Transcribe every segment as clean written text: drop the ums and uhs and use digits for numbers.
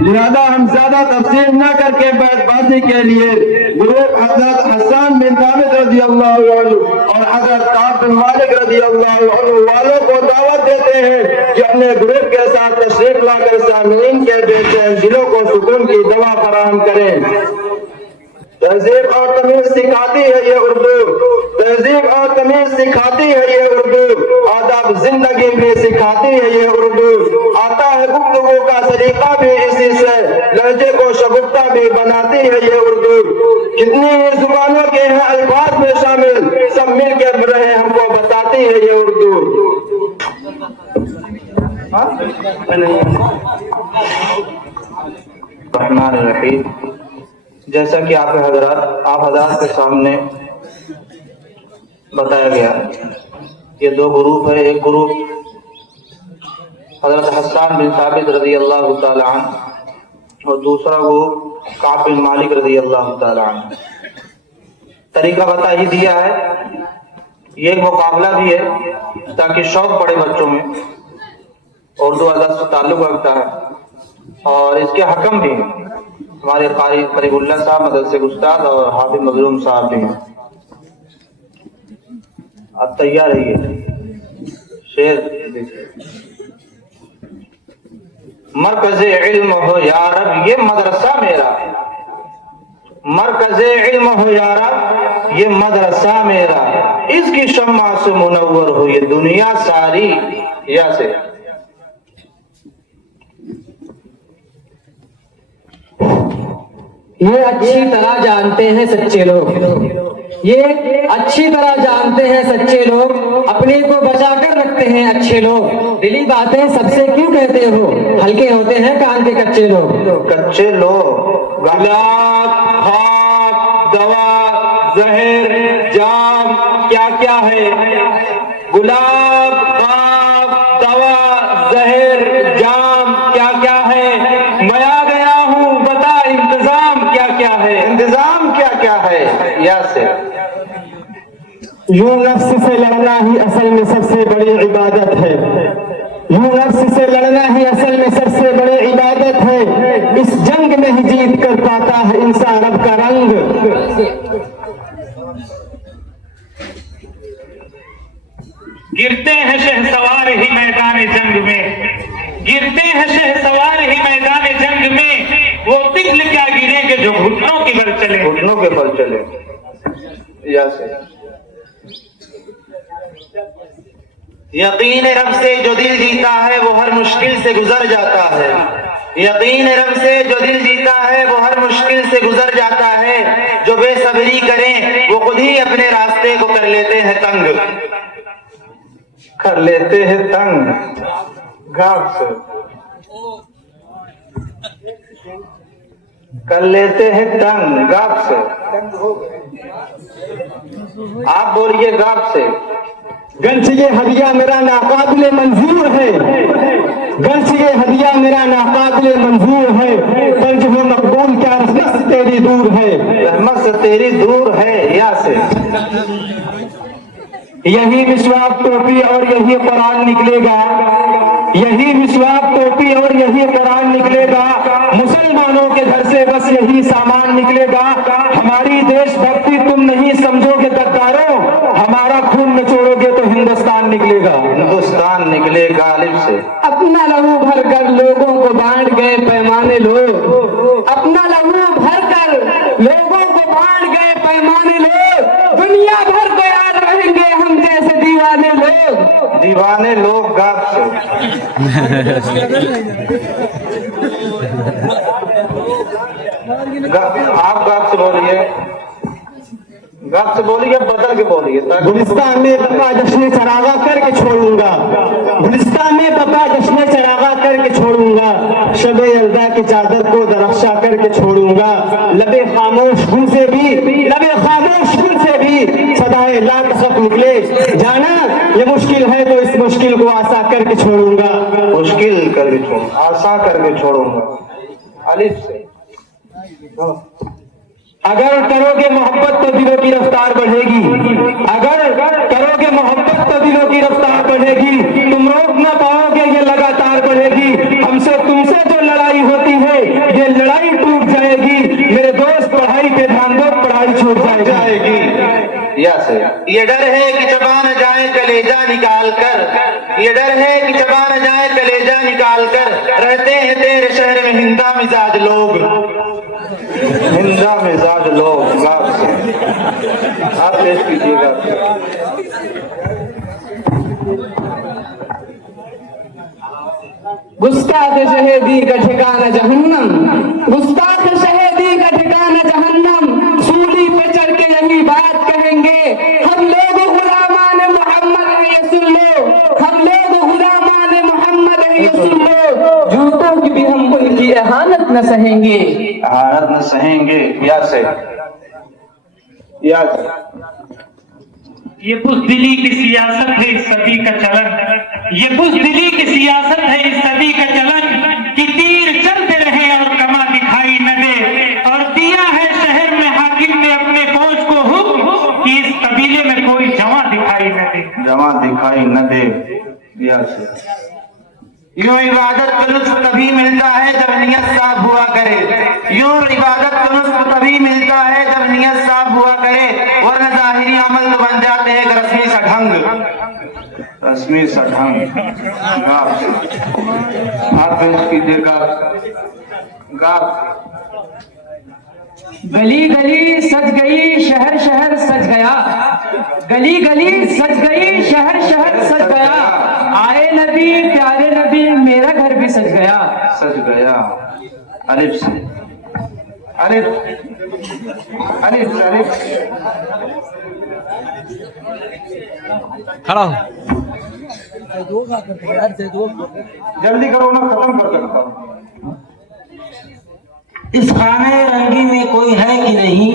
लिहाजा हम ज्यादा तफसील न करके बातबाजी के लिए ग्रुप हजरत हसन बिन साबित रजी अल्लाह अन्हु और हजरत काब बिन मालिक रजी अल्लाह अन्हु वालों को दावत देते हैं कि अपने ग्रुप के साथ तशरीफ लाकर सामीन के बेचैन दिलों को सुकून की दवा फराहम करें। तहजीब और तमीज सिखाती है ये उर्दू, तहजीब और तमीज सिखाती है ये उर्दू, आदाब जिंदगी भी सिखाती है ये उर्दू। आता है गुफ्तगू का सलीका भी इसी से, लहजे को शगुफ्ता भी बनाती है ये उर्दू। कितनी ही जुबानों के हैं अल्फाज में शामिल, सब मिल के रहे हमको बताती है ये उर्दू। रहमान रहीम। जैसा कि आप हजरात के सामने बताया गया, ये दो ग्रुप है। एक ग्रुप हजरत हसन बिन साबित रजी अल्लाह तआला अन्हु और दूसरा ग्रुप काब बिन मालिक रजी अल्लाह तआला अन्हु। तरीका बता ही दिया है। ये एक मुकाबला भी है ताकि शौक पड़े बच्चों में, उर्दू अदब से ताल्लुक रखता है और इसके हकम भी है। हमारे कारी करीबुल्लाह साहब मदरसे उस्ताद और हाफिज मजलूम साहब भी हैं। आप तैयार रहिए। शेर देखिए, मरकज़े इल्म हो या रब ये मदरसा मेरा, मरकज़े इल्म हो या रब ये मदरसा मेरा, इसकी शम्मा से मुनव्वर हो ये दुनिया सारी। या से ये अच्छी तरह जानते हैं सच्चे लोग, ये अच्छी तरह जानते हैं सच्चे लोग, अपने को बचा कर रखते हैं अच्छे लोग। दिली बातें सबसे क्यों कहते हो, हल्के होते हैं कान के कच्चे लोग। कच्चे लोग गुलाब खाक दवा जहर जाम क्या क्या है, गुलाब खाक दवा जहर जाम क्या क्या है, मैं आ गया हूँ बता इंतजाम क्या क्या है, इंतजाम क्या क्या है। या से यूं नफ्स से लड़ना ही असल में सबसे बड़ी इबादत है, यूं नफ्स से लड़ना ही असल में सबसे बड़ी इबादत है। इस जंग में ही जीत कर पाता है इंसान रब का रंग। गिरते हैं शहसवार ही मैदान जंग में, गिरते हैं शहसवार ही मैदान जंग में, वो तिगल क्या गिरेंगे जो घुटनों के बल चले, घुटनों के बल चले। या से यकीन रब से जो दिल जीता है वो हर मुश्किल से गुजर जाता है, यकीन रब से जो दिल जीता है वो हर मुश्किल से गुजर जाता है। जो बेसब्री करें वो खुद ही अपने रास्ते को कर लेते हैं तंग, कर लेते हैं तंग। गाँव से कर लेते हैं तंग, गाँव से आप बोलिए गाँव से। गंज ये हदिया मेरा नाकाबिले मंजूर है, गंज ये हदिया मेरा नाकाबिले मंजूर है, पंज हो मकबूल क्या रहमत से तेरी दूर है, रहमत से तेरी दूर है। या से यही मिसवाक टोपी और यही कुरान निकलेगा, यही मिसवाक टोपी और यही कुरान निकलेगा, मुसलमानों के घर से बस यही सामान निकलेगा। हमारी देशभक्ति तुम नहीं समझोगे गद्दारों, हमारा खून निचोड़ोगे तो हिंदुस्तान निकलेगा, हिंदुस्तान निकलेगा। अलिफ से अपना लहू भर कर लोगों को बांट गए पैमाने लोग, अपना लहू भर कर लोगों को बांट गए पैमाने लोग, दुनिया भर को याद रहेंगे हम जैसे दीवाने लोग, दीवाने लोग। गाँव से आप गाँव से बोलिए, गाँव से बोलिए, बदल के बोलिए। गुलिस्तान में बपा जश्न चरागा करके छोड़ूंगा, गुलिस्तान में बपा जश्न चरागा करके छोड़ूंगा, शबे यल्दा की चादर को दरख्शा करके छोड़ूंगा, लबे खामोश गुल से भी, लबे खामोश गुल से भी सदाए लाख सब निकले, जाना ये मुश्किल है तो इस मुश्किल को आसा करके छोड़ूंगा, मुश्किल करके छोड़ूंगा, आसा करके छोड़ूंगा। अलिफ से अगर करोगे मोहब्बत तो दिलों की रफ्तार बढ़ेगी, अगर करोगे मोहब्बत तो दिलों की रफ्तार बढ़ेगी, तुम रोक ना पाओगे ये लगातार बढ़ेगी। हमसे तुमसे जो लड़ाई होती है निकाल कर, ये डर है कि चबा न जाए कलेजा निकाल कर। रहते हैं तेरे शहर में हिंदा मिजाज लोग, हिंदा मिजाज लोग। आप पेश कीजिएगा। गुस्ताख शहीदी का ठिकाना जहन्नम, गुस्ताख शहीदी का ठिकाना जहन्नम। सूली पे चढ़ के यही बात कहेंगे, हम लोग गुलामान मोहम्मद हैं ये सुन लो, हम लोग गुलामान मोहम्मद हैं ये सुन लो। झूठों की भी हम उनकी एहानत न सहेंगे, एहानत न सहेंगे। या से ये बुज़दिली की सियासत है इस सदी का चलन, ये बुज़दिली की सियासत है इस सदी का चलन कि तीर चलते रहे और कमा दिखाई न दे। और दिया है शहर में हाकिम ने अपने फौज को हुक्म कि इस कबीले में कोई जवां दिखाई न दे, जवां दिखाई न दे। यूं इबादत का लुत्फ तभी मिलता है जब नियत साफ हुआ करे, यूं इबादत का लुत्फ तभी मिलता है जब नियत साफ हुआ करे। वरना ज़ाहिरी अमल तो बन जाते हैं रस्मी सा ढंग, रस्मी सा ढंग। आप पेश कीजिएगा। गली गली सज गई शहर शहर सज गया, गली गली सज गई शहर शहर सज गया। आए नबी प्यारे नबी मेरा घर भी सज गया, सज गया। अलिफ से अलिफ अलिफ अलिफ खड़ा हो। जल्दी करो ना, खत्म कर सकता हूँ। इस खाने रंगी में कोई है कि नहीं,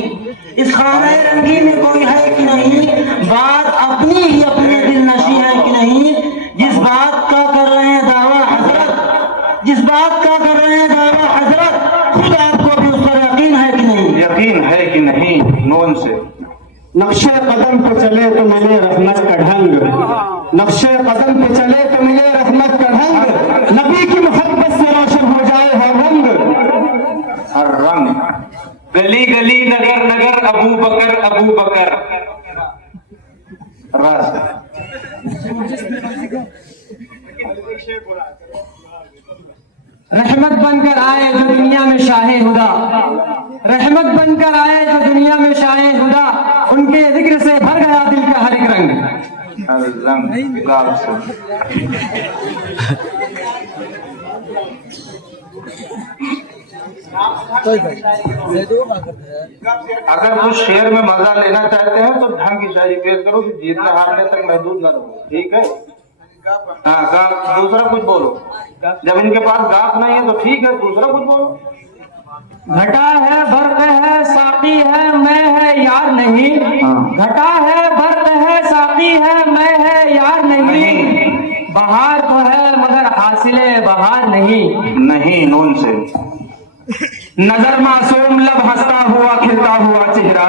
इस खाने रंगी में कोई है कि नहीं, बात अपनी ही अपने दिल नशी है कि नहीं। जिस बात का कर रहे हैं दावा हजरत, जिस बात का कर रहे हैं दावा हजरत, खुद आपको भी उस पर यकीन है कि नहीं, यकीन है कि नहीं। नून से नक्शे कदम पे चले तो मिले रहमत का ढंग, नक्शे कदम पे चले तो मिले रहमत का ढंग। नबी की मोहब्बत से रोशन हो जाए हर रंग, हर रंग। गली गली नगर नगर अबू बकर अबू बकर। रस रहमत बनकर आए जो दुनिया में शाहे हुदा, रहमत बनकर आए जो दुनिया में शाहे हुदा। उनके जिक्र से भर गया दिल का हर एक रंग, हर रंग। गाल से अगर कुछ शेर में मजा लेना चाहते हैं तो ढंग की शायरी पेश करो कि जीतने हारने तक महदूद न रहो। ठीक है। हाँ, गाप दूसरा कुछ बोलो। जब इनके पास गाप नहीं है तो ठीक है, दूसरा कुछ बोलो। घटा है बर्क है साकी है मैं है यार नहीं, घटा है बर्क है साकी है मैं है यार नहीं। बहार तो है मगर हासिले बहार नहीं, नहीं। नून से नजर मासूम लब हंसता हुआ खिलता हुआ चेहरा,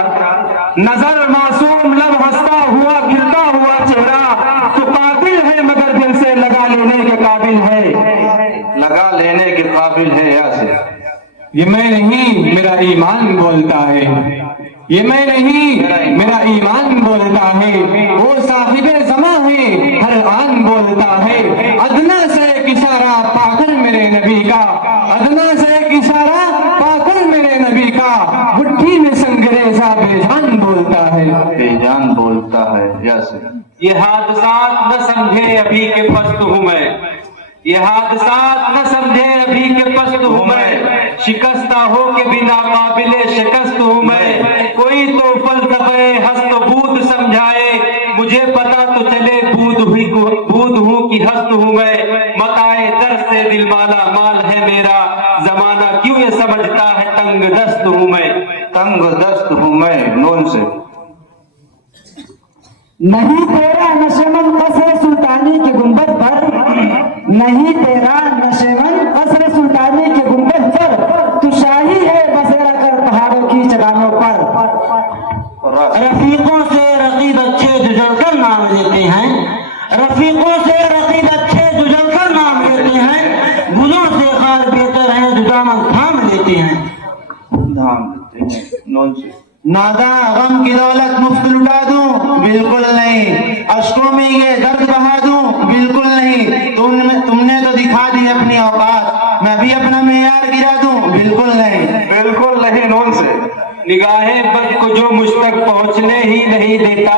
नजर मासूम लब हंसता हुआ खिलता हुआ चेहरा। तो काबिल है मगर दिल से लगा लेने के काबिल है, लगा लेने के काबिल है। या से ये मैं नहीं मेरा ईमान बोलता है, ये मैं नहीं मेरा ईमान बोलता है। वो साहिबे ज़मा है हर आन बोलता है। अदना से एक इशारा पाकर मेरे नबी का, अदना से एक इशारा पाकर मेरे नबी का। मुट्ठी में संगरेजा बेजान बोलता है, बेजान बोलता है। या से ये हादसात न समझे अभी के पस्त हूँ मैं, ये हादसात न समझे अभी के पस्त हूँ मैं। शिकस्ता हो के बिना काबिले शिकस्त हूँ मैं। कोई तो फलसफे हस्त बूद समझाए, मुझे पता तो चले बूद हूँ कि हस्त हूँ मैं। मताए दर से दिल माला माल है मेरा, जमाना क्यों ये समझता है तंग दस्त हूँ मैं, तंग दस्त हूँ मैं। नून से नहीं तेरा नशेमन कसर सुल्तानी के गुंबद पर, नहीं तेरा नशेमन कसर सुल्तानी के गुंबद पर। तू शाही है बसेरा कर पहाड़ों की चट्टानों पर। रफीकों से रकीब अच्छे जो जलकर नाम लेते हैं, रफीकों से रकीब अच्छे जो जलकर नाम लेते हैं। गुलों से खार बेहतर है जो दामन थाम लेते हैं, धाम देते हैं। नून से नादा गम की दौलत मुफ्त लुटा दूं, बिल्कुल नहीं। अश्कों में ये दर्द बहा दूं, बिल्कुल नहीं। तुमने तो दिखा दी अपनी औकात, मैं भी अपना मेयार गिरा दूं, बिल्कुल नहीं। बिल्कुल नहीं। नून से निगाहे बद को जो मुझ तक पहुंचने ही नहीं देता,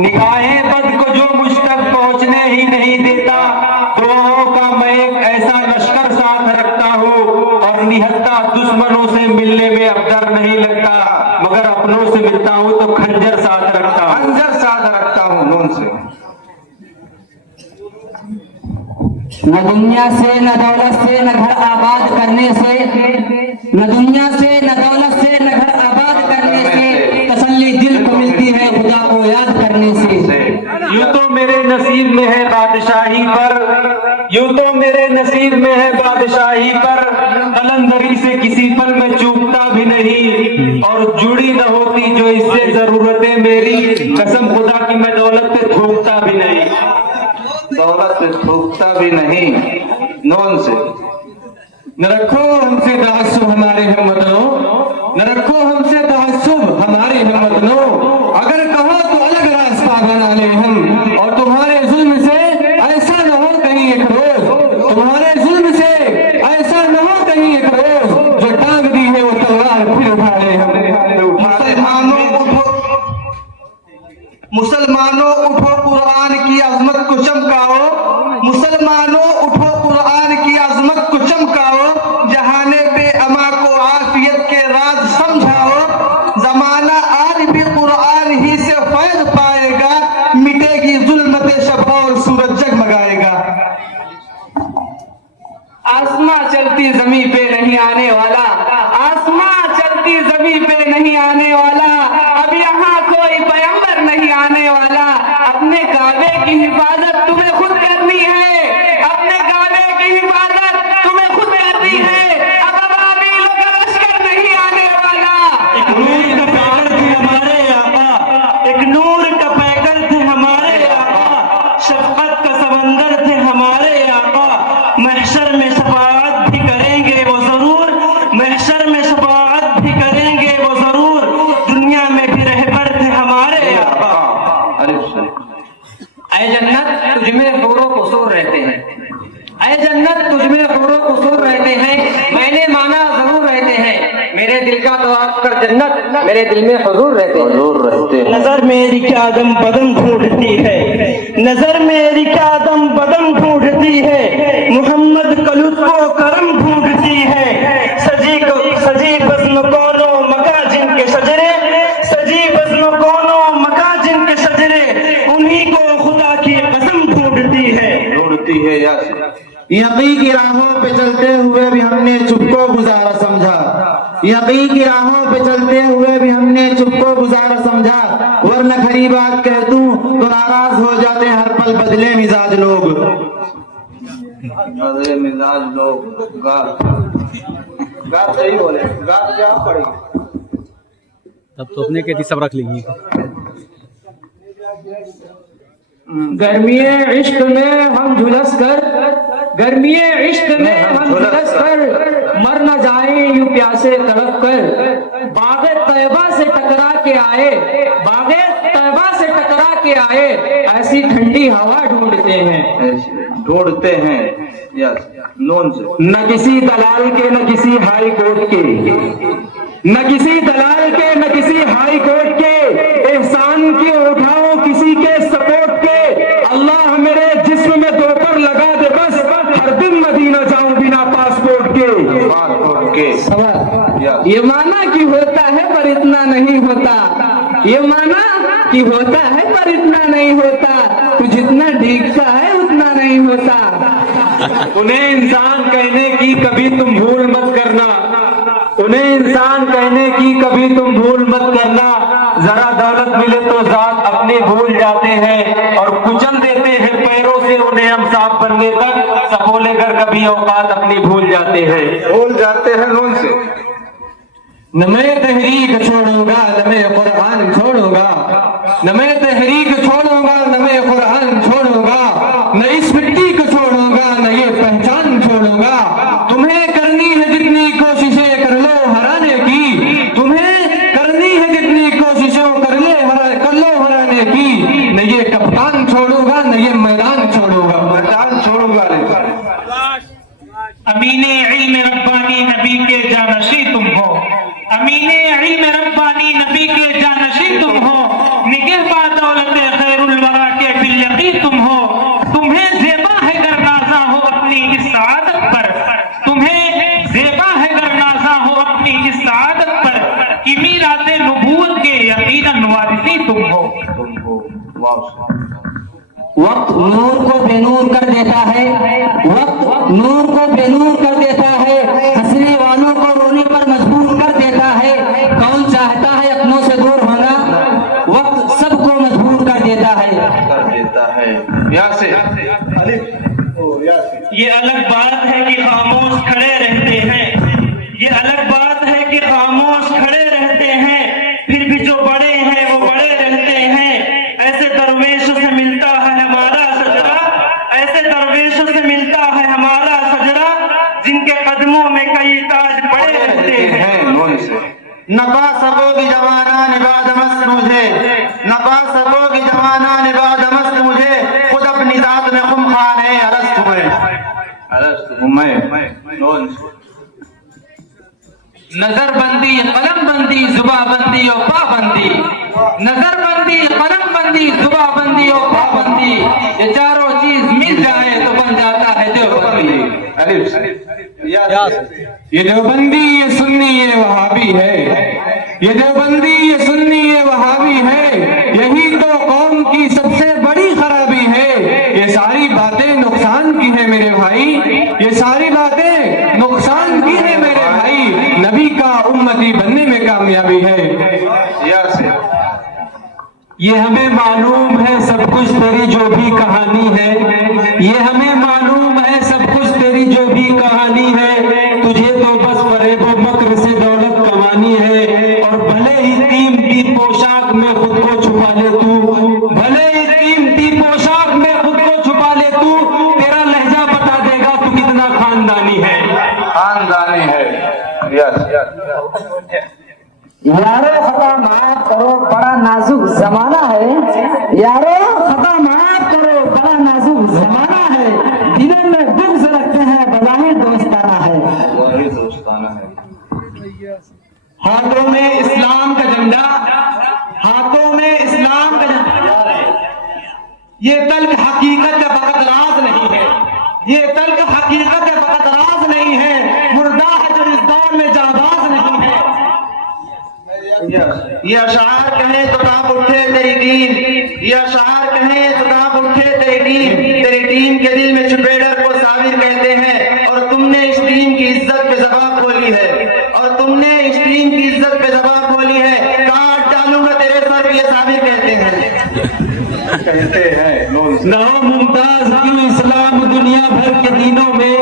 निगाहे बद को जो मुझ तक पहुंचने ही नहीं देता, दुआओं का मैं एक ऐसा लश्कर साथ रखता हूँ और निहत्ता दुश्मनों से मिलने में अब डर नहीं लगता, मगर अपनों से मिलता हूँ तो खंजर साथ रखता हूँ। खंजर साथ रखता हूँ। नून से न दुनिया से न दौलत से न घर आबाद करने से, न दुनिया से न दौलत से न घर आबाद करने से, तसल्ली दिल को मिलती है खुदा को याद करने से। यूं तो मेरे नसीब में है बादशाही पर, यूं तो मेरे नसीब में है बादशाही पर, कलंदरी से किसी पल में चूकता भी नहीं, और जुड़ी न होती जो इससे जरूरतें मेरी, कसम खुदा की मैं दौलत पे थूकता भी नहीं। दौलत पे थूकता भी नहीं। नून से न रखो हमसे तअस्सुब हमारे हिम्मतनो, न रखो हमसे तअस्सुब हमारे हिम्मतनो, अगर कहो तो अलग रास्ता बना ले हम, और तुम्हारे जुल्म से ऐसा न हो कहीं एक रोज, तुम्हारे जुल्म से ऐसा न हो कहीं एक रोज, जो टांग दी है वो तलवार फिर उठा ले हम। मुसलमानों उठो कुरान की अजमत को चमकाओ, मुसलमानों उठो कुरान की अजमत को चमकाओ, जहाने पे अमा को आफियत के राज समझाओ, जमाना आज भी कुरान ही से फैज पाएगा, मिटेगी जुल्मत शब और सूरज जगमगाएगा। आसमां चलती जमी पे नहीं आने वाला, आसमां चलती जमी पे नहीं आने वाला, अब यहाँ कोई पैगंबर नहीं आने वाला, अपने काबे की हिफाजत तुम्हें खुद करनी है, अपने काबे की हिफाजत तुम्हें खुद करनी है, अब अबाबिल का लश्कर नहीं आने वाला। एक नूर का पैकर थे हमारे आका, एक नूर का पैकर थे हमारे आका, शफकत का समंदर थे हमारे आका, महशर में शफाअत भी करेंगे वो जरूर, महशर में शफाअत भी करेंगे वो जरूर, दुनिया में भी रहबर थे हमारे आका। ऐ जन्नत तुझ में हूरों कुसूर रहते हैं, ऐ जन्नत तुझ में हूरों कुसूर रहते हैं, मैंने माना जरूर रहते हैं, मेरे दिल का तो आपकर जन्नत मेरे दिल में हुजूर रहते हैं। हुजूर रहते हैं। नजर मेरी क्या दम बदम ढूंढती है, नजर मेरी क्या दम बदम ढूंढती है, मोहम्मद का लुत्फो करम ढूंढती है, सजी बज़्म कोनो मका जिनके शजरे, सजी बज़्म कोनो मका जिनके शजरे, उन्हीं को खुदा की कसम ढूंढती है। ढूंढती है यार। यकीन की राहों पे चलते हुए भी हमने चुप को गुजारा समझा, यकीन की राहों पे चलते हुए भी हमने चुप को गुजारा समझा, वरना खरी बात कह दूं तो नाराज हो जाते हर पल बदले मिजाज लोग। बदले मिजाज लोग। गा सही बोले, गा क्या पड़ेगी। तब तो अपने के सब रख लेंगे। गर्मीए इश्क में हम झुलस कर, गर्मीए इश्क में हम झुलस कर, मर न जाए यूं प्यासे तड़प कर, बागे तैबा से टकरा के आए, बागे तैबा से टकरा के आए, ऐसी ठंडी हवा ढूंढते हैं, ढूंढते हैं। यस। नून से न किसी दलाल के न किसी हाई कोर्ट के, न किसी दलाल के न किसी हाई कोर्ट के, एहसान क्यों उठाओ किसी के सपोर्ट के, अल्लाह मेरे जिस्म में दोपहर लगा दे बस, हर दिन मदीना जाऊं बिना पासपोर्ट के। ये माना कि होता है पर इतना नहीं होता, ये माना कि होता है पर इतना नहीं होता, तू जितना डीगता है उतना नहीं होता। उन्हें इंसान कहने की कभी तुम भूल मत करना, उन्हें इंसान कहने की कभी तुम भूल मत करना, जरा दौलत मिले तो जात अपनी भूल जाते हैं और कुचल देते हैं पैरों से उन्हें हम साफ बनने तक, सपोले कर कभी औकात अपनी भूल जाते हैं। भूल जाते हैं। नून से न मैं तहरीक छोड़ूंगा न मैं कुरान छोड़ूंगा, न मैं तहरीक छोड़ूंगा न मैं कुरान छोड़ूंगा, न इस मिट्टी को छोड़ूंगा न ये पहचान छोड़ूंगा, तुम्हें करनी है जितनी कोशिशें कर लो हराने की, तुम्हें करनी है वक्त नूर को बेनूर कर देता है, वक्त नूर को बेनूर कर देता है, हंसने वालों को रोने पर मजबूर कर देता है। कौन चाहता है अपनों से दूर होना, वक्त सबको मजबूर कर देता है। यहाँ से ये अलग बात है कि खामोश खड़े रहते हैं, ये अलग बात है कि खामोश खड़े रहते हैं, फिर भी जो बड़े हैं वो बड़े रहते हैं। ऐसे दरवेशों से मिलता है हमारा सजरा, ऐसे दरवेशों से मिलता है हमारा सजरा, जिनके कदमों में कई ताज पड़े रहते हैं। न पा सकोगी जवाना निबाद मस्त मुझे, न पा सकोगी जवाना निबाद मस्त मुझे, खुद अपनी जात में खुम खाने अरस्त हुए। नजरबंदी, कलमबंदी, जुबाबंदी और पाबंदी, नजरबंदी, कलमबंदी, जुबाबंदी और पाबंदी, ये चारों चीज मिल जाए तो बन जाता है देवबंदी। ये देवबंदी, ये सुन्नी, ये वहाबी है, ये देवबंदी, ये सुन्नी, ये वहाबी है, यही तो कौम की सबसे बड़ी खराबी है। ये सारी बातें नुकसान की है मेरे भाई, ये सारी बातें नुकसान की है मेरे भाई, नबी का उम्मती बनने में कामयाबी है। ये हमें मालूम है सब कुछ तेरी जो भी कहानी है, ये हमें मालूम है सब कुछ तेरी जो भी कहानी है, तुझे तो बस फरेबो मक्र से दौलत कमानी है। और भले ही कीमती पोशाक में खुद को छुपा ले तू, भले ही कीमती पोशाक में खुद को छुपा ले तू, तेरा लहजा बता देगा तू कितना खानदानी है। यारो खता माफ करो बड़ा नाजुक जमाना है, यारो खता माफ करो बड़ा नाजुक जमाना है, दिलों में बुग़्ज़ रखते हैं बज़ाहिर दोस्ताना है। हाथों में इस्लाम का झंडा, हाथों में इस्लाम का झंडा, ये तल्ख हकीकत है फकत राज नहीं है, ये तल्ख हकीकत है फकत राज नहीं है, मुर्दा है जो इस दौर में जाबाज नहीं है। ये अशार कहें तो कांप उठे तेरी दीन, ये अशार कहें तो कांप उठे तेरी दीन, तेरी टीम के दिल में छुपे डर को साबिर कहते हैं, और तुमने इस टीम की इज्जत पे ज़बान खोली है, और तुमने इस टीम की इज्जत पे ज़बान खोली है, काट डालूंगा तेरे सर ये साबिर कहते हैं। ना हो मुमताज क्यों इस्लाम दुनिया भर के दीनों में,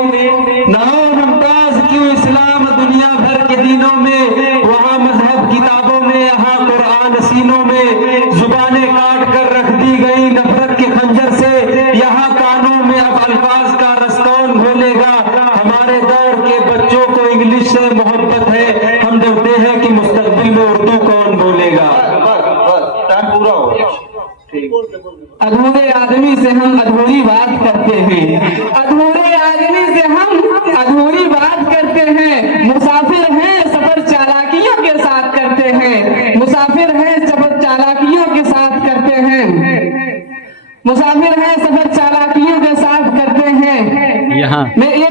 ना हो मुमताज क्यों इस्लाम दुनिया भर के दीनों में, वहाँ मजहब किताबों में, यहाँ कुरान सीनों में, जुबानें काट कर रख दी गई नफरत के खंजर से, यहाँ कानों में अब अल्फाज का रस कौन घोलेगा। हमारे दौर के बच्चों को इंग्लिश से मोहब्बत है, हम डरते हैं कि मुस्तकबिल में उर्दू कौन बोलेगा। अधूरे आदमी से हम अधूरी बात करते हैं, अधूरे आदमी से हम अधूरी बात करते हैं, मुसाफिर हैं सफर चालाकियों के साथ करते हैं, मुसाफिर हैं सफर चालाकियों के साथ करते हैं, मुसाफिर हैं सफर चालाकियों के साथ करते हैं। यहाँ मैं ये